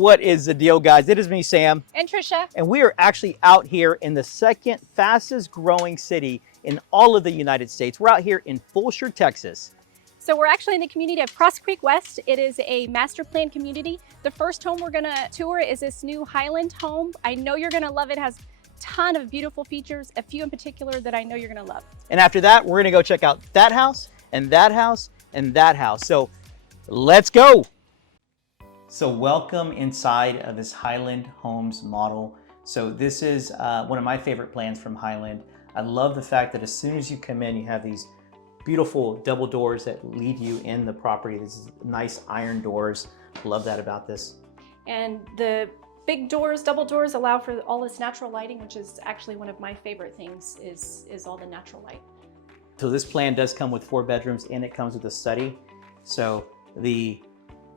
What is the deal, guys? It is me, Sam. And Trisha. And we are actually out here in the second fastest growing city in all of the United States. We're out here in Fulshear, Texas. So we're actually in the community of Cross Creek West. It is a master plan community. The first home we're gonna tour is this new Highland home. I know you're gonna love it. It has a ton of beautiful features, a few in particular that I know you're gonna love. And after that, we're gonna go check out that house and that house and that house. So let's go. So welcome inside of this Highland Homes model. So this is one of my favorite plans from Highland. I love the fact that as soon as you come in, you have these beautiful double doors that lead you in the property. This is nice iron doors. Love that about this. And the big doors, double doors, allow for all this natural lighting, which is actually one of my favorite things is all the natural light. So this plan does come with 4 bedrooms and it comes with a study. So the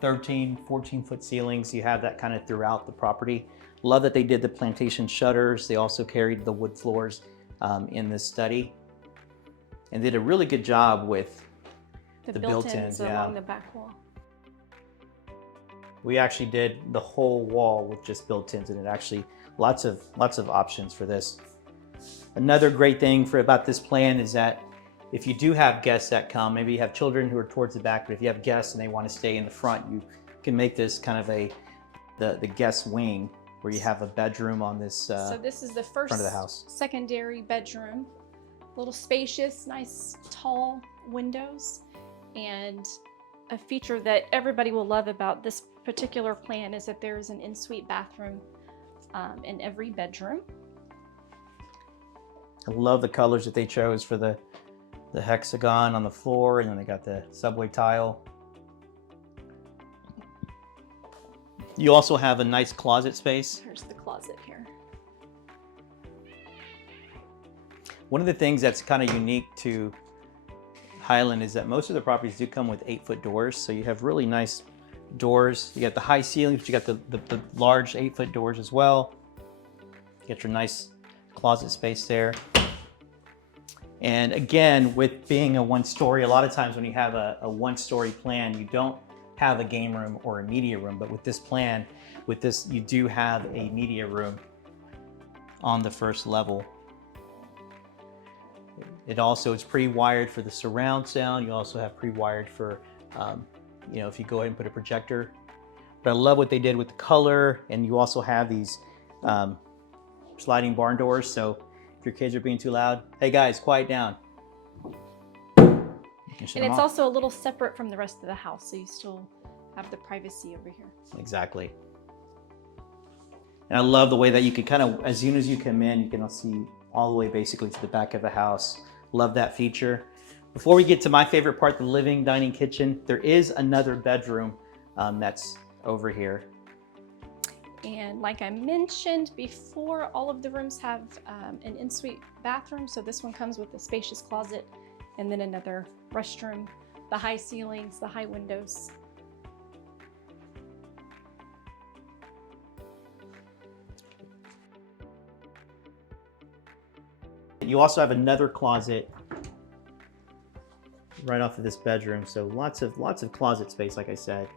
13, 14-foot ceilings, you have that kind of throughout the property. Love that they did the plantation shutters. They also carried the wood floors in this study and did a really good job with the built-ins along the back wall. We actually did the whole wall with just built-ins, and it actually lots of options for this. Another great thing about this plan is that if you do have guests that come, maybe you have children who are towards the back, but if you have guests and they want to stay in the front, you can make this kind of the guest wing where you have a bedroom on this so this is the first front of the house. Secondary bedroom. A little spacious, nice tall windows, and a feature that everybody will love about this particular plan is that there is an en-suite bathroom in every bedroom. I love the colors that they chose for the hexagon on the floor, and then they got the subway tile. You also have a nice closet space. Here's the closet here. One of the things that's kind of unique to Highland is that most of the properties do come with 8-foot doors. So you have really nice doors. You got the high ceilings, but you got the large 8-foot doors as well. You get your nice closet space there. And again, with being a 1-story, a lot of times when you have a 1-story plan, you don't have a game room or a media room. But with this plan, you do have a media room on the first level. It's pre-wired for the surround sound. You also have pre-wired for, if you go ahead and put a projector. But I love what they did with the color, and you also have these sliding barn doors. So if your kids are being too loud, hey guys, quiet down. And it's also a little separate from the rest of the house, so you still have the privacy over here. Exactly. And I love the way that you can kind of, as soon as you come in, you can see all the way basically to the back of the house. Love that feature. Before we get to my favorite part, the living, dining, kitchen, there is another bedroom that's over here. And like I mentioned before, all of the rooms have an en-suite bathroom. So this one comes with a spacious closet and then another restroom, the high ceilings, the high windows. You also have another closet right off of this bedroom. So lots of closet space, like I said,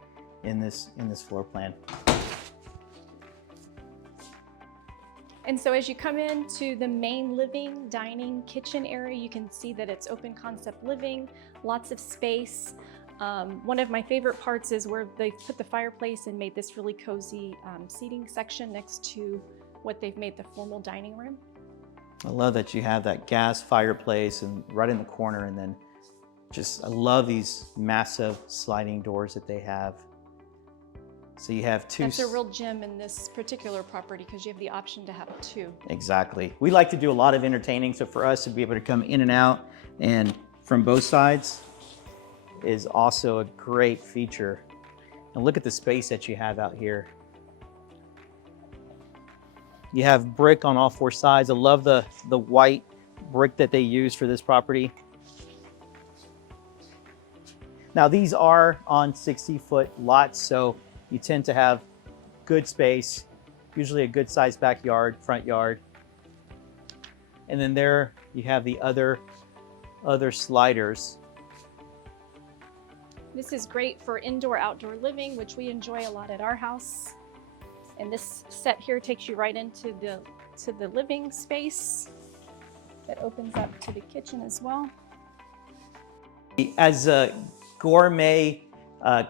in this floor plan. And so as you come into the main living, dining, kitchen area, you can see that it's open concept living, lots of space. One of my favorite parts is where they put the fireplace and made this really cozy seating section next to what they've made the formal dining room. I love that you have that gas fireplace and right in the corner, and then I love these massive sliding doors that they have. So you have 2. That's a real gem in this particular property because you have the option to have 2. Exactly. We like to do a lot of entertaining, so for us to be able to come in and out and from both sides is also a great feature. And look at the space that you have out here. You have brick on all 4 sides. I love the white brick that they use for this property. Now these are on 60-foot lots, so you tend to have good space, usually a good sized backyard, front yard. And then there you have the other sliders. This is great for indoor outdoor living, which we enjoy a lot at our house. And this set here takes you right into the living space that opens up to the kitchen as well. As a gourmet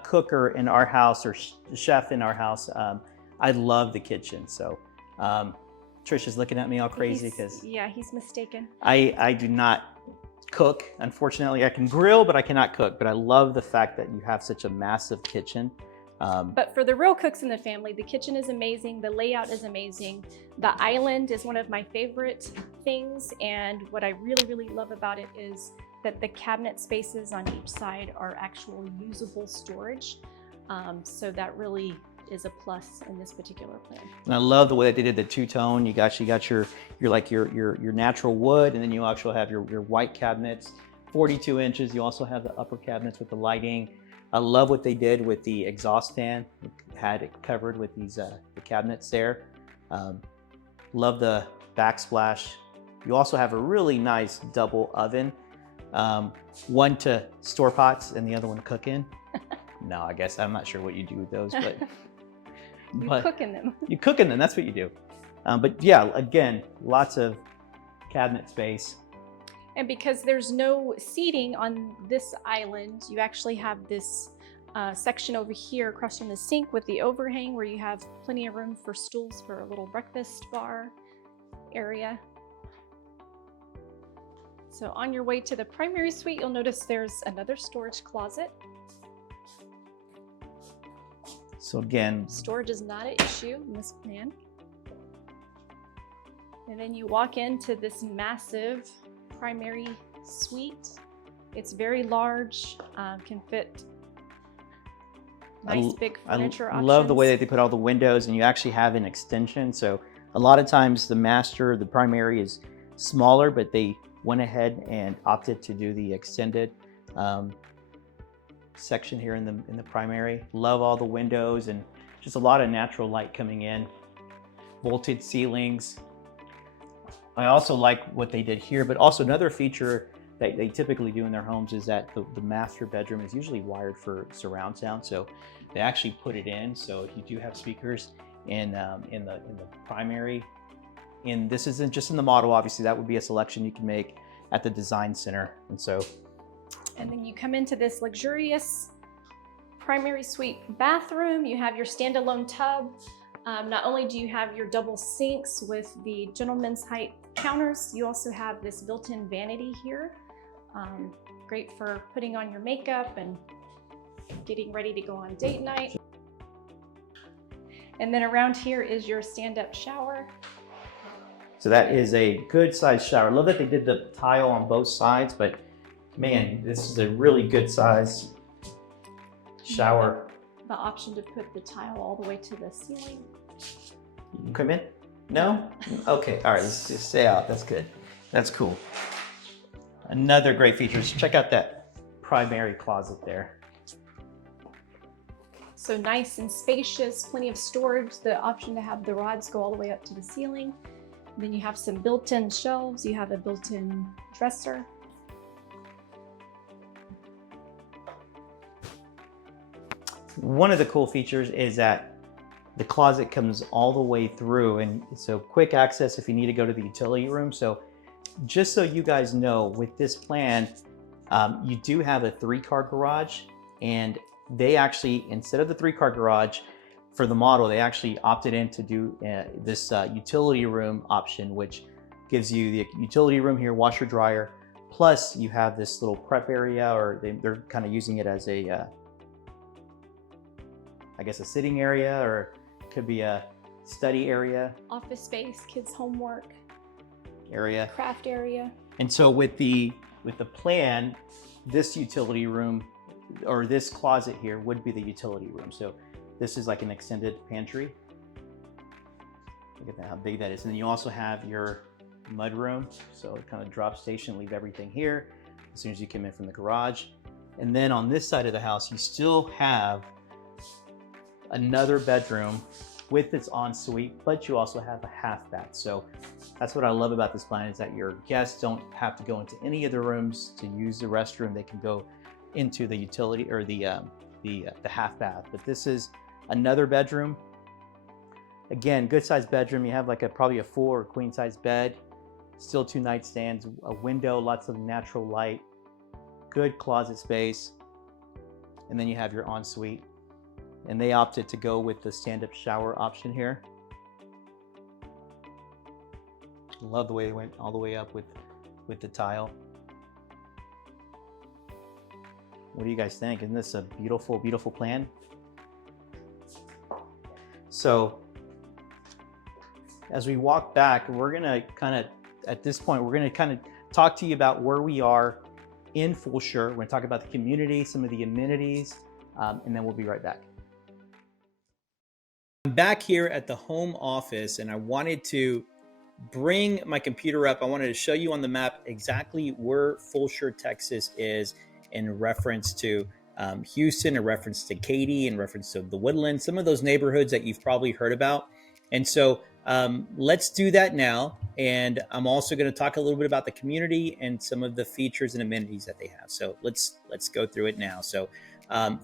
cooker in our house, or chef in our house, I love the kitchen. So Trish is looking at me all crazy because yeah, he's mistaken. I do not cook. Unfortunately, I can grill, but I cannot cook. But I love the fact that you have such a massive kitchen. But for the real cooks in the family, the kitchen is amazing. The layout is amazing. The island is one of my favorite things. And what I really, really love about it is that the cabinet spaces on each side are actual usable storage. So that really is a plus in this particular plan. And I love the way that they did the two-tone. You got your natural wood, and then you actually have your white cabinets, 42 inches. You also have the upper cabinets with the lighting. I love what they did with the exhaust fan. Had it covered with these the cabinets there. Love the backsplash. You also have a really nice double oven. One to store pots and the other one to cook in. No, I guess I'm not sure what you do with those, but you cook in them. You cook in them, that's what you do. But yeah, again, lots of cabinet space. And because there's no seating on this island, you actually have this section over here across from the sink with the overhang where you have plenty of room for stools for a little breakfast bar area. So on your way to the primary suite, you'll notice there's another storage closet. So again, storage is not an issue in this plan. And then you walk into this massive primary suite. It's very large, can fit nice big furniture options. I love the way that they put all the windows, and you actually have an extension. So a lot of times the primary is smaller, but they went ahead and opted to do the extended section here in the primary. Love all the windows and just a lot of natural light coming in. Vaulted ceilings. I also like what they did here, but also another feature that they typically do in their homes is that the master bedroom is usually wired for surround sound. So they actually put it in. So if you do have speakers in the primary, and this isn't just in the model, obviously that would be a selection you can make at the design center. And then you come into this luxurious primary suite bathroom. You have your standalone tub. Not only do you have your double sinks with the gentleman's height counters, you also have this built-in vanity here. Great for putting on your makeup and getting ready to go on date night. And then around here is your stand-up shower. So that is a good sized shower. I love that they did the tile on both sides, but man, this is a really good size shower. The option to put the tile all the way to the ceiling. You can come in? No? Okay, all right, let's just stay out. That's good. That's cool. Another great feature is check out that primary closet there. So nice and spacious, plenty of storage, the option to have the rods go all the way up to the ceiling. Then you have some built-in shelves, you have a built-in dresser. One of the cool features is that the closet comes all the way through, and so quick access if you need to go to the utility room. So just so you guys know, with this plan, you do have a 3-car garage, and they actually, instead of the 3-car garage for the model, they actually opted in to do this utility room option, which gives you the utility room here, washer dryer, plus you have this little prep area, or they're kind of using it as a I guess a sitting area, or it could be a study area. Office space, kids' homework area. Craft area. And so with the plan, this utility room, or this closet here, would be the utility room. So this is like an extended pantry. Look at that, how big that is. And then you also have your mud room. So it kind of drop station, leave everything here as soon as you come in from the garage. And then on this side of the house, you still have another bedroom with its ensuite, but you also have a half bath. So that's what I love about this plan, is that your guests don't have to go into any of the rooms to use the restroom. They can go into the utility or the half bath. But this is another bedroom. Again, good sized bedroom. You have like probably a full or queen size bed, still 2 nightstands, a window, lots of natural light, good closet space, and then you have your ensuite. And they opted to go with the stand-up shower option here. Love the way it went all the way up with the tile. What do you guys think? Isn't this a beautiful, beautiful plan? So as we walk back, we're gonna at this point, we're gonna talk to you about where we are in Fulshear. We're gonna talk about the community, some of the amenities, and then we'll be right back. I'm back here at the home office, and I wanted to bring my computer up. I wanted to show you on the map exactly where Fulshear, Texas is in reference to Houston, in reference to Katy, in reference to the Woodlands, some of those neighborhoods that you've probably heard about. And so let's do that now. And I'm also going to talk a little bit about the community and some of the features and amenities that they have. So let's go through it now. So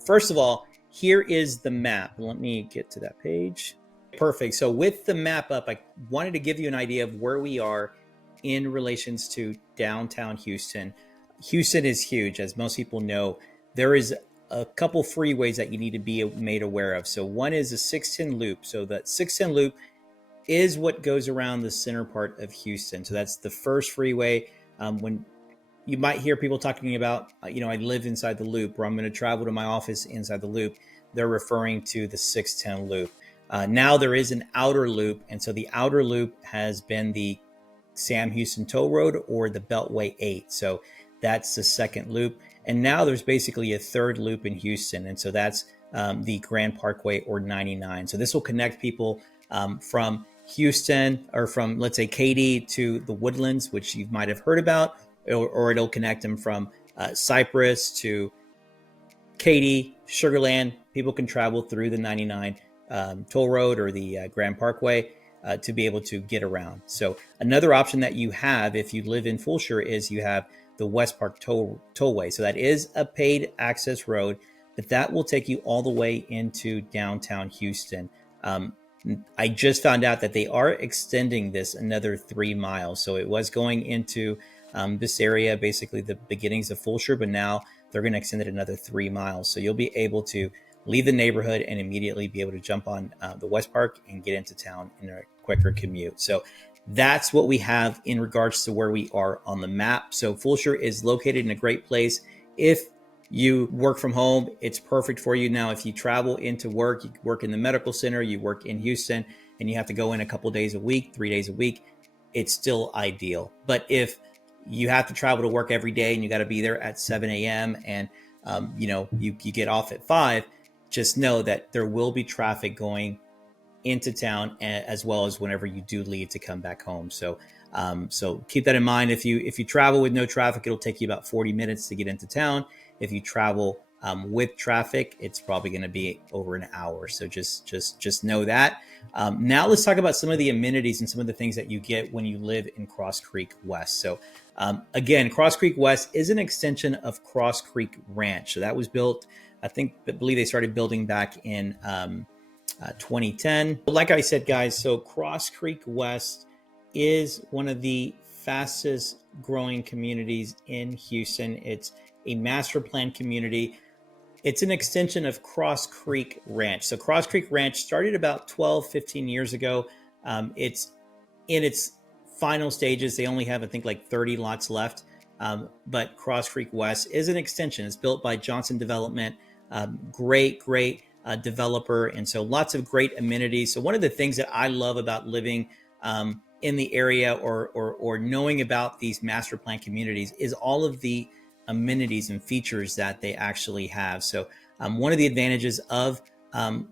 first of all, here is the map. Let me get to that page. Perfect. So with the map up, I wanted to give you an idea of where we are in relations to downtown Houston. Houston is huge, as most people know. There is a couple freeways that you need to be made aware of. So one is a 610 loop. So the 610 loop is what goes around the center part of Houston. So that's the first freeway. When you might hear people talking about, I live inside the loop, or I'm going to travel to my office inside the loop, they're referring to the 610 loop. Now there is an outer loop. And so the outer loop has been the Sam Houston Toll Road or the Beltway 8. So that's the second loop. And now there's basically a third loop in Houston. And so that's the Grand Parkway or 99. So this will connect people from Houston, or from, let's say, Katy to the Woodlands, which you might have heard about, or it'll connect them from Cypress to Katy, Sugarland. People can travel through the 99 toll road or the Grand Parkway to be able to get around. So another option that you have if you live in Fulshear is you have the West Park Tollway. So that is a paid access road, but that will take you all the way into downtown Houston. I just found out that they are extending this another 3 miles. So it was going into this area, basically the beginnings of Fulshear, but now they're going to extend it another 3 miles. So you'll be able to leave the neighborhood and immediately be able to jump on the West Park and get into town in a quicker commute. So that's what we have in regards to where we are on the map. So Fulshear is located in a great place. If you work from home, it's perfect for you. Now, if you travel into work, you work in the medical center, you work in Houston, and you have to go in a couple days a week, 3 days a week, it's still ideal. But if you have to travel to work every day and you got to be there at 7 a.m. and you get off at 5, just know that there will be traffic going into town, as well as whenever you do leave to come back home. So keep that in mind. If you travel with no traffic, it'll take you about 40 minutes to get into town. If you travel with traffic, it's probably going to be over an hour. So just know that. Now let's talk about some of the amenities and some of the things that you get when you live in Cross Creek West. So again, Cross Creek West is an extension of Cross Creek Ranch. So that was built, I believe they started building back in 2010. Like I said, guys, so Cross Creek West is one of the fastest growing communities in Houston. It's a master plan community. It's an extension of Cross Creek Ranch. So Cross Creek Ranch started about 15 years ago. It's in its final stages. They only have, I think, like 30 lots left. But Cross Creek West is an extension. It's built by Johnson Development. Great developer. And so lots of great amenities. So one of the things that I love about living in the area or knowing about these master plan communities is all of the amenities and features that they actually have. So one of the advantages of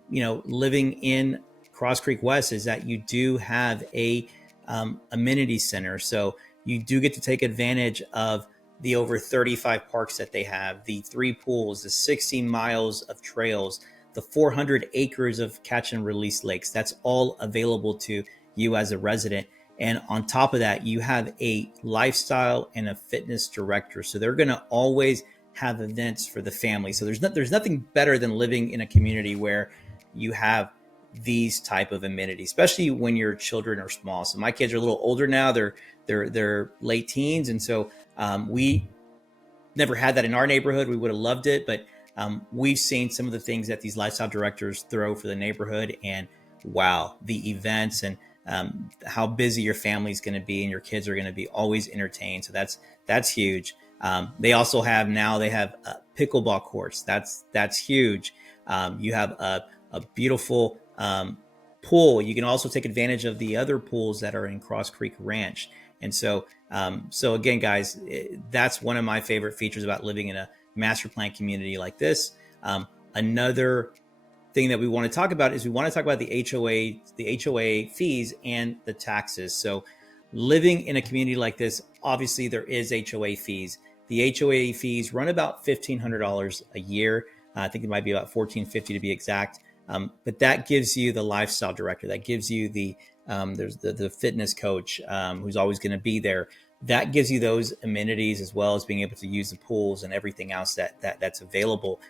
living in Cross Creek West is that you do have a amenity center. So you do get to take advantage of the over 35 parks that they have, the 3 pools, the 16 miles of trails, the 400 acres of catch and release lakes. That's all available to you as a resident. And on top of that, you have a lifestyle and a fitness director. So they're going to always have events for the family. So there's nothing better than living in a community where you have these type of amenities, especially when your children are small. So my kids are a little older now; they're late teens, and so we never had that in our neighborhood. We would have loved it, but we've seen some of the things that these lifestyle directors throw for the neighborhood, and wow, the events and how busy your family is going to be, and your kids are going to be always entertained. So that's huge. They also have pickleball courts. That's huge. You have a beautiful pool. You can also take advantage of the other pools that are in Cross Creek Ranch. And so again, guys, that's one of my favorite features about living in a master plan community like this. Another thing that we want to talk about is we want to talk about the HOA fees and the taxes. So living in a community like this, obviously there is HOA fees. The HOA fees run about $1,500 a year. I think it might be about $1,450 to be exact. But that gives you the lifestyle director. That gives you there's the fitness coach who's always going to be there. That gives you those amenities, as well as being able to use the pools and everything else that's available.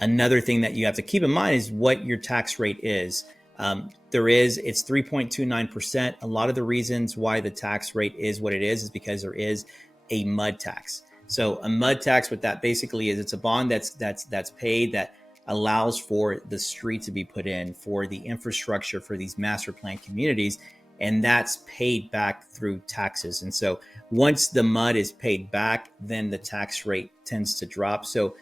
Another thing that you have to keep in mind is what your tax rate is. It's 3.29%. A lot of the reasons why the tax rate is what it is because there is a mud tax. So a mud tax, what that basically is, it's a bond that's paid that allows for the street to be put in, for the infrastructure for these master plan communities, and that's paid back through taxes. And so once the mud is paid back, then the tax rate tends to drop. So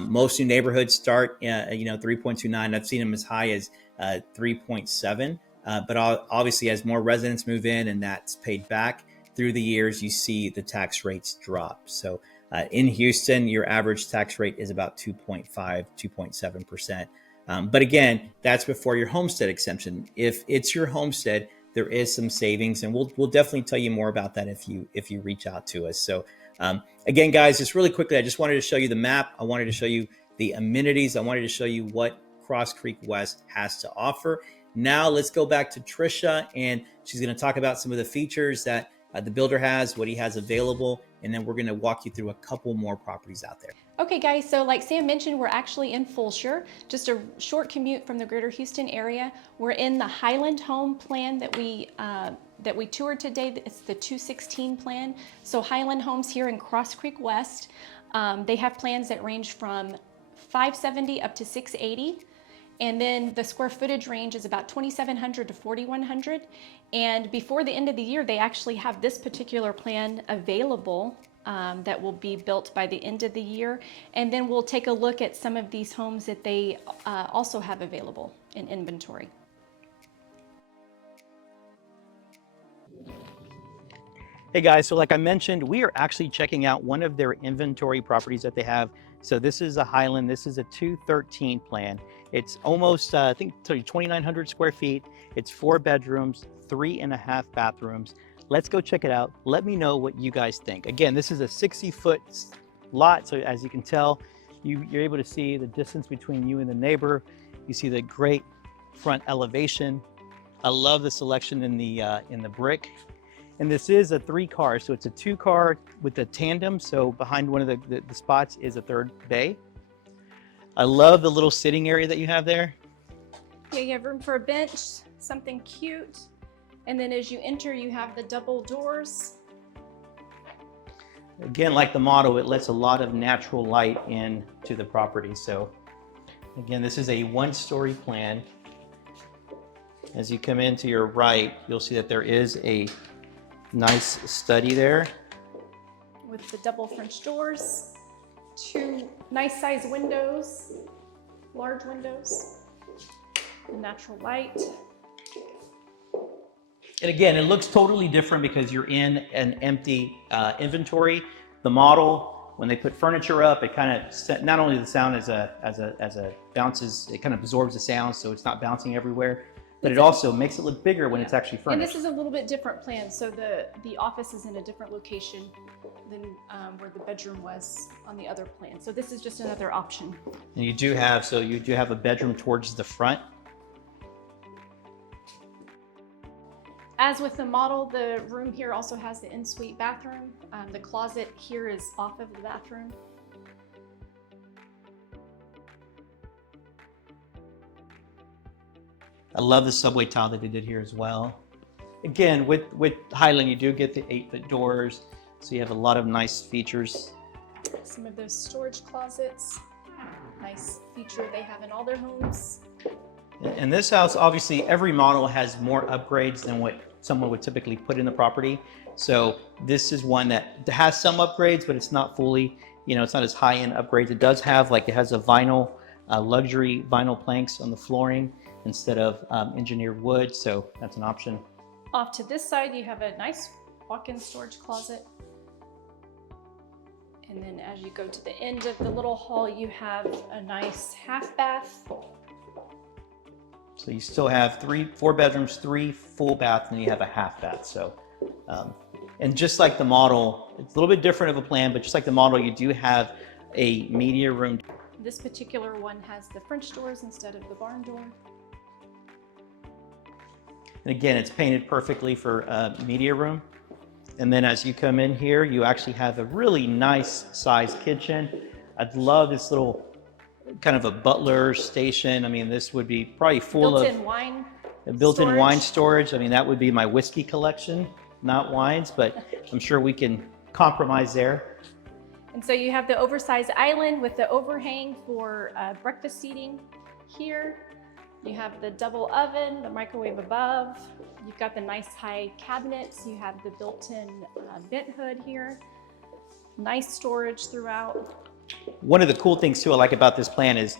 most new neighborhoods start 3.29. I've seen them as high as 3.7. But obviously, as more residents move in and that's paid back through the years, you see the tax rates drop. So in Houston, your average tax rate is about 2.5, 2.7%. But again, that's before your homestead exemption. If it's your homestead, there is some savings, and we'll definitely tell you more about that if you reach out to us. So again, guys, just really quickly, I just wanted to show you the map. I wanted to show you the amenities. I wanted to show you what Cross Creek West has to offer. Now let's go back to Trisha, and she's going to talk about some of the features that the builder has, what he has available, and then we're going to walk you through a couple more properties out there. Okay guys, so like Sam mentioned, we're actually in Fulshear, just a short commute from the greater Houston area. We're in the Highland Home plan that we toured today. It's the 216 plan. So Highland Homes here in Cross Creek West, they have plans that range from 570 up to 680. And then the square footage range is about 2,700 to 4,100. And before the end of the year, they actually have this particular plan available that will be built by the end of the year. And then we'll take a look at some of these homes that they also have available in inventory. Hey guys, so like I mentioned, we are actually checking out one of their inventory properties that they have. So this is a Highland, this is a 213 plan. It's almost, I think, 2,900 square feet. It's 4 bedrooms, 3.5 bathrooms. Let's go check it out. Let me know what you guys think. Again, this is a 60-foot lot. So as you can tell, you're able to see the distance between you and the neighbor. You see the great front elevation. I love the selection in the brick. And this is a 3-car, so it's a 2-car with a tandem. So behind one of the spots is a third bay. I love the little sitting area that you have there. Yeah, you have room for a bench, something cute. And then as you enter, you have the double doors. Again, like the model, it lets a lot of natural light into the property. So again, this is a 1-story plan. As you come in to your right, you'll see that there is a nice study there. With the double French doors, 2 nice sized windows, large windows, the natural light. And again, it looks totally different because you're in an empty inventory. The model, when they put furniture up, it kind of, not only the sound as a bounces, it kind of absorbs the sound, so it's not bouncing everywhere, but it also makes it look bigger when it's actually furnished. And this is a little bit different plan. So the office is in a different location than where the bedroom was on the other plan. So this is just another option. And you do have a bedroom towards the front. As with the model, the room here also has the en-suite bathroom. The closet here is off of the bathroom. I love the subway tile that they did here as well. Again, with Highland, you do get the 8-foot doors, so you have a lot of nice features. Some of those storage closets, nice feature they have in all their homes. In this house, obviously, every model has more upgrades than what someone would typically put in the property. So this is one that has some upgrades, but it's not fully, it's not as high-end upgrades. It does have, it has a vinyl, luxury vinyl planks on the flooring instead of engineered wood, so that's an option. Off to this side, you have a nice walk-in storage closet. And then as you go to the end of the little hall, you have a nice half bath. So you still have 4 bedrooms, 3 full baths, and then you have a half bath. So, and just like the model, it's a little bit different of a plan, but just like the model, you do have a media room. This particular one has the French doors instead of the barn door. And again, it's painted perfectly for a media room. And then as you come in here, you actually have a really nice sized kitchen. I'd love this little kind of a butler station. I mean, this would be probably full of built-in wine storage. I mean, that would be my whiskey collection, not wines, but I'm sure we can compromise there. And so you have the oversized island with the overhang for breakfast seating here. You have the double oven, the microwave above. You've got the nice high cabinets. You have the built-in vent hood here. Nice storage throughout. One of the cool things too I like about this plan is,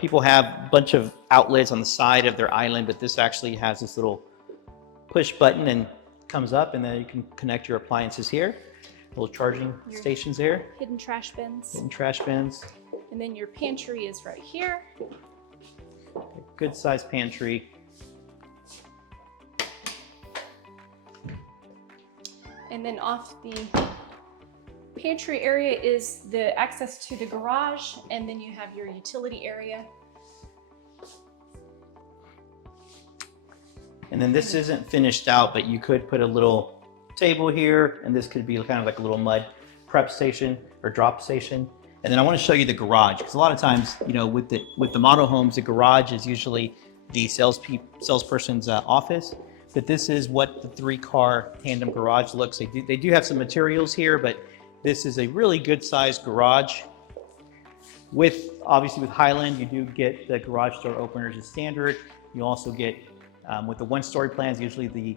people have a bunch of outlets on the side of their island, but this actually has this little push button and comes up, and then you can connect your appliances here. Little charging stations there. Hidden trash bins. Hidden trash bins. And then your pantry is right here. Good sized pantry. And then off the pantry area is the access to the garage, and then you have your utility area. And then this isn't finished out, but you could put a little table here, and this could be kind of like a little mud prep station or drop station. And then I want to show you the garage, because a lot of times, with the model homes, the garage is usually the salesperson's office. But this is what the 3-car tandem garage looks. They do have some materials here, but this is a really good sized garage. Obviously with Highland, you do get the garage door openers as standard. You also get, with the 1-story plans, usually the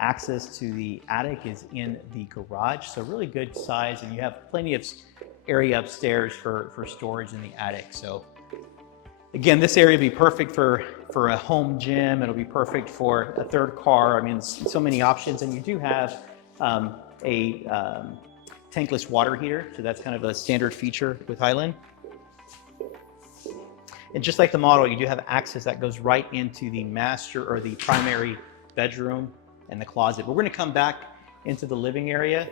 access to the attic is in the garage. So really good size, and you have plenty of area upstairs for storage in the attic. So again, this area would be perfect for a home gym. It'll be perfect for a 3rd car. I mean, so many options, and you do have a tankless water heater. So that's kind of a standard feature with Highland. And just like the model, you do have access that goes right into the master or the primary bedroom and the closet. But we're going to come back into the living area.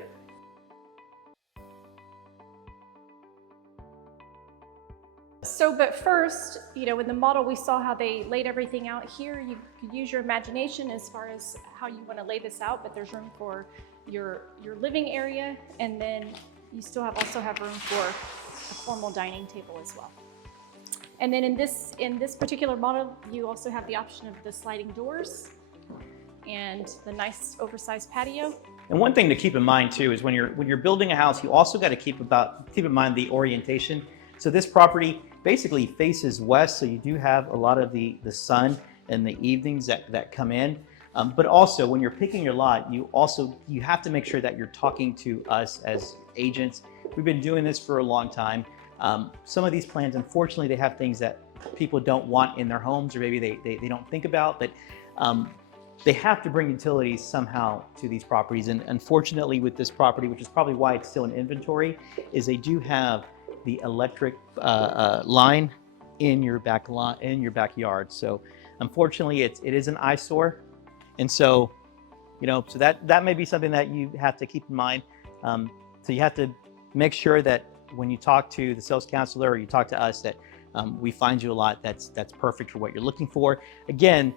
So, but first, with the model, we saw how they laid everything out here. You could use your imagination as far as how you want to lay this out, but there's room for your living area, and then you still also have room for a formal dining table as well. And then in this particular model, you also have the option of the sliding doors and the nice oversized patio. And one thing to keep in mind too is when you're building a house, you also got to keep in mind the orientation. So this property basically faces west, so you do have a lot of the sun in the evenings that come in. But also when you're picking your lot, you have to make sure that you're talking to us as agents. We've been doing this for a long time. Some of these plans, unfortunately, they have things that people don't want in their homes, or maybe they don't think about, but they have to bring utilities somehow to these properties. And unfortunately with this property, which is probably why it's still in inventory, is they do have the electric line in your backyard. So unfortunately it is an eyesore. And so, so that may be something that you have to keep in mind. So you have to make sure that when you talk to the sales counselor or you talk to us, that we find you a lot that's perfect for what you're looking for. Again,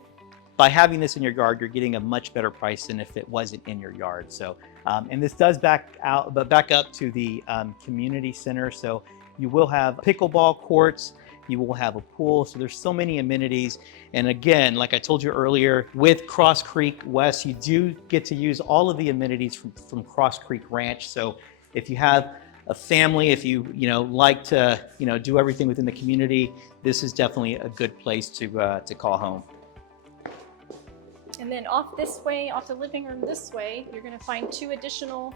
by having this in your yard, you're getting a much better price than if it wasn't in your yard. So, and this does back up to the community center. So you will have pickleball courts. You will have a pool. So there's so many amenities. And again, like I told you earlier, with Cross Creek West, you do get to use all of the amenities from Cross Creek Ranch. So if you have a family, if you like to do everything within the community, this is definitely a good place to call home. And then off this way, off the living room this way, you're going to find 2 additional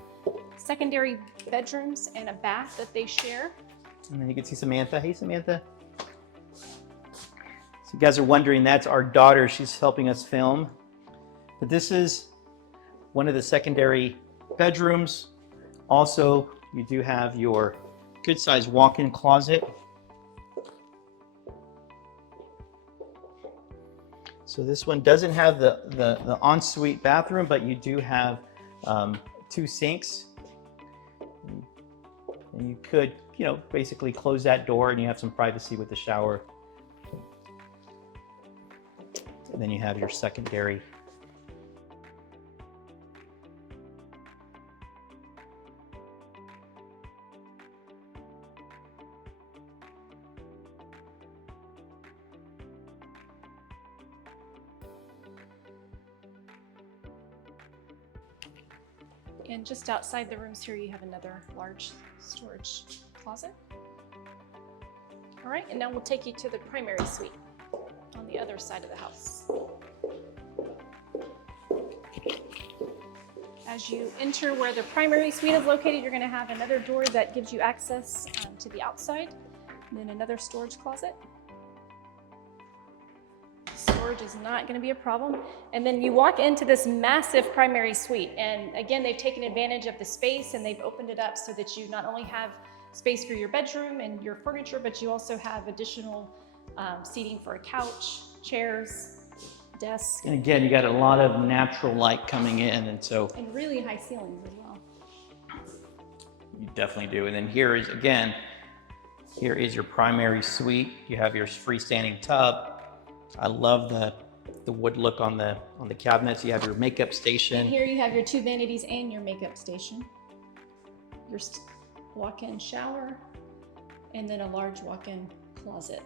secondary bedrooms and a bath that they share. And then you can see Samantha. Hey, Samantha. So you guys are wondering, that's our daughter. She's helping us film. But this is one of the secondary bedrooms. Also, you do have your good-sized walk-in closet. So this one doesn't have the ensuite bathroom, but you do have 2 sinks. And you could, basically close that door and you have some privacy with the shower. And then you have your secondary. And just outside the rooms here, you have another large storage closet. All right, and now we'll take you to the primary suite on the other side of the house. As you enter where the primary suite is located, you're going to have another door that gives you access to the outside, and then another storage closet. Storage is not going to be a problem. And then you walk into this massive primary suite. And again, they've taken advantage of the space and they've opened it up so that you not only have space for your bedroom and your furniture, but you also have additional seating for a couch, chairs, desk. And again, you got a lot of natural light coming in, and really high ceilings as well. You definitely do. And then here is your primary suite. You have your freestanding tub. I love the wood look on the cabinets. You have your makeup station. And here you have your 2 vanities and your makeup station. Your walk-in shower, and then a large walk-in closet.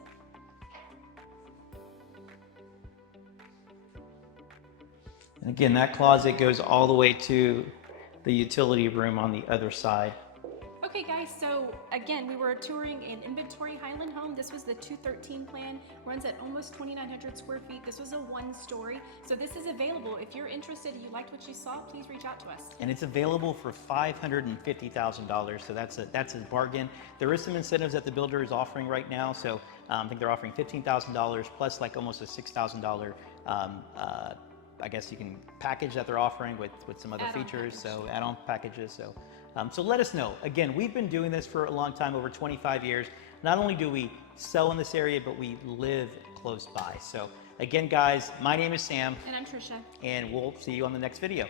And again, that closet goes all the way to the utility room on the other side. Okay guys, so again, we were touring an inventory Highland home. This was the 213 plan, runs at almost 2,900 square feet. This was a 1-story. So this is available. If you're interested and you liked what you saw, please reach out to us. And it's available for $550,000. So that's a bargain. There is some incentives that the builder is offering right now. So I think they're offering $15,000 plus like almost a $6,000 I guess you can package that they're offering with some other features, so add-on packages. So let us know. Again, we've been doing this for a long time, over 25 years. Not only do we sell in this area, but we live close by. So again, guys, my name is Sam. And I'm Trisha. And we'll see you on the next video.